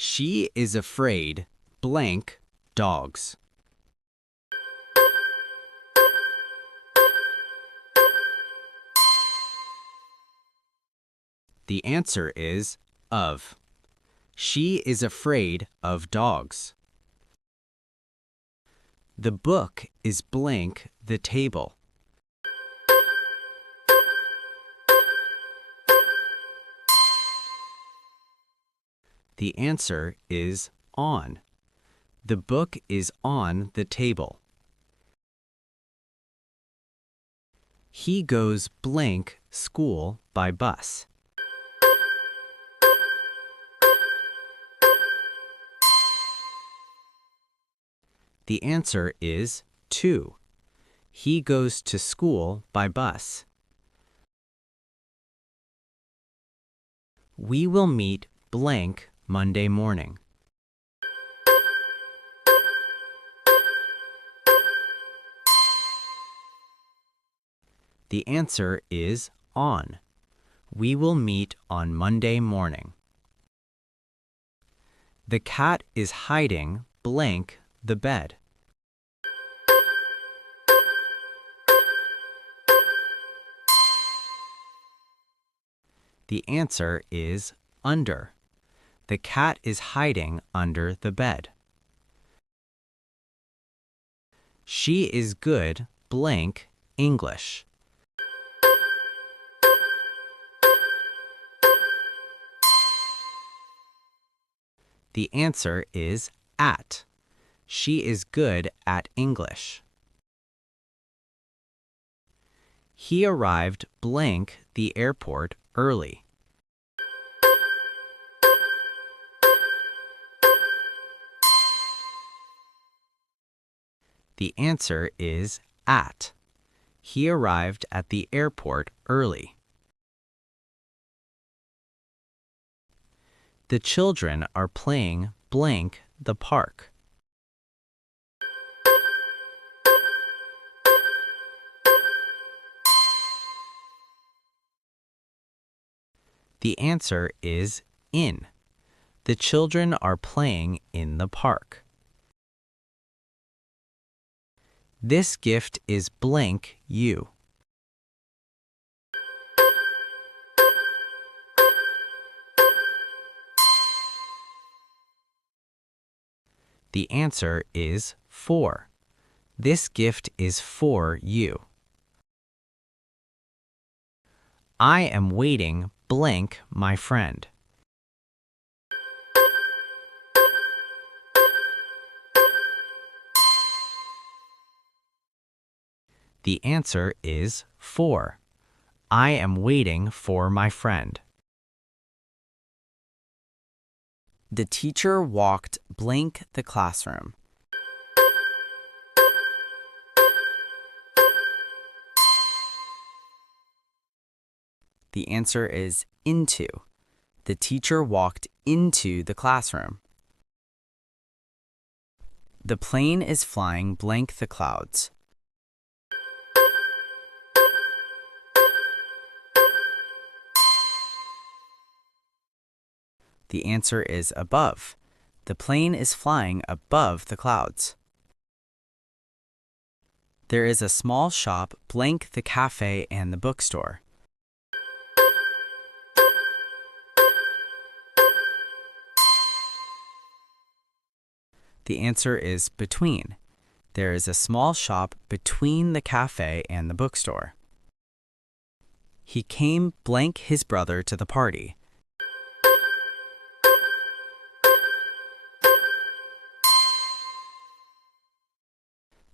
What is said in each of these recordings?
She is afraid blank dogs. The answer is of. She is afraid of dogs. The book is blank the table. The answer is on. The book is on the table. He goes blank school by bus. The answer is to. He goes to school by bus. We will meet blank Monday morning. The answer is on. We will meet on Monday morning. The cat is hiding blank the bed. The answer is under. The cat is hiding under the bed. She is good blank English. The answer is at. She is good at English. He arrived blank the airport early. The answer is at. He arrived at the airport early. The children are playing blank the park. The answer is in. The children are playing in the park. This gift is blank you. The answer is for. This gift is for you. I am waiting blank my friend. The answer is for. I am waiting for my friend. The teacher walked blank the classroom. The answer is into. The teacher walked into the classroom. The plane is flying blank the clouds. The answer is above. The plane is flying above the clouds. There is a small shop blank the cafe and the bookstore. The answer is between. There is a small shop between the cafe and the bookstore. He came blank his brother to the party.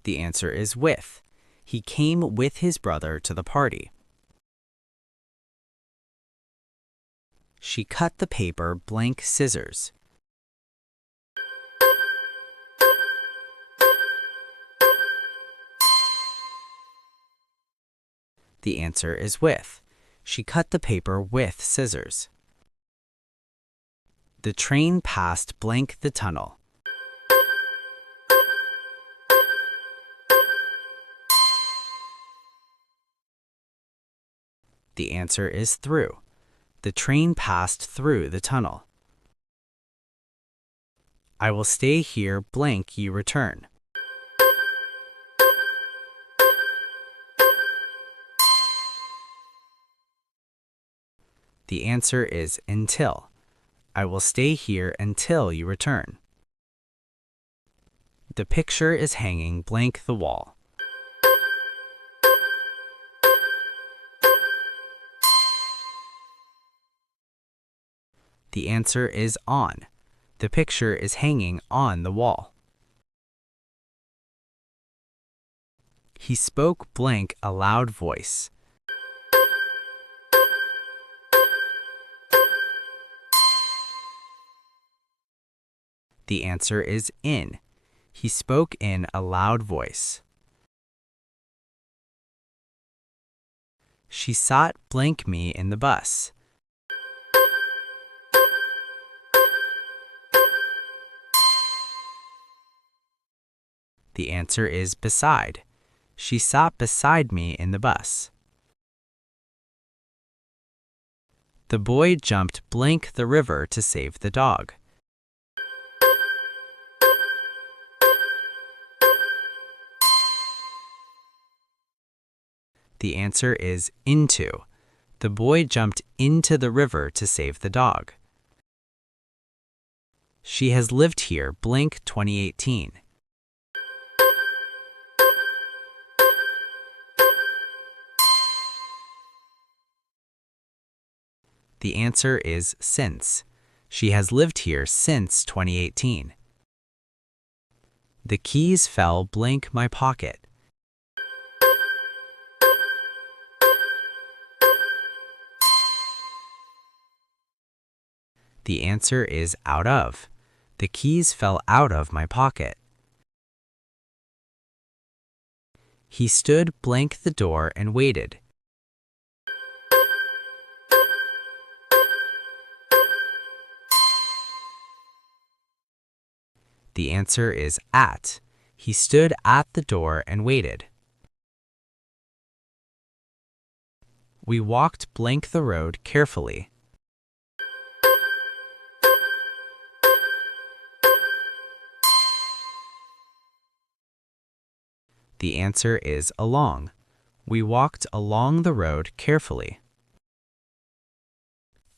The answer is with. He came with his brother to the party. She cut the paper blank scissors. The answer is with. She cut the paper with scissors. The train passed blank the tunnel. The answer is through. The train passed through the tunnel. I will stay here blank you return. The answer is until. I will stay here until you return. The picture is hanging blank the wall. The answer is on. The picture is hanging on the wall. He spoke blank a loud voice. The answer is in. He spoke in a loud voice. She sat blank me in the bus. The answer is beside. She sat beside me in the bus. The boy jumped blank the river to save the dog. The answer is into. The boy jumped into the river to save the dog. She has lived here blank 2018. The answer is since. She has lived here since 2018. The keys fell blank my pocket. The answer is out of. The keys fell out of my pocket. He stood blank the door and waited. The answer is at. He stood at the door and waited. We walked blank the road carefully. The answer is along. We walked along the road carefully.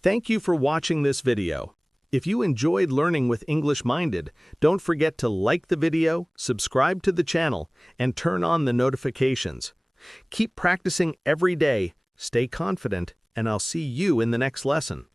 Thank you for watching this video. If you enjoyed learning with English Minded, don't forget to like the video, subscribe to the channel, and turn on the notifications. Keep practicing every day, stay confident, and I'll see you in the next lesson.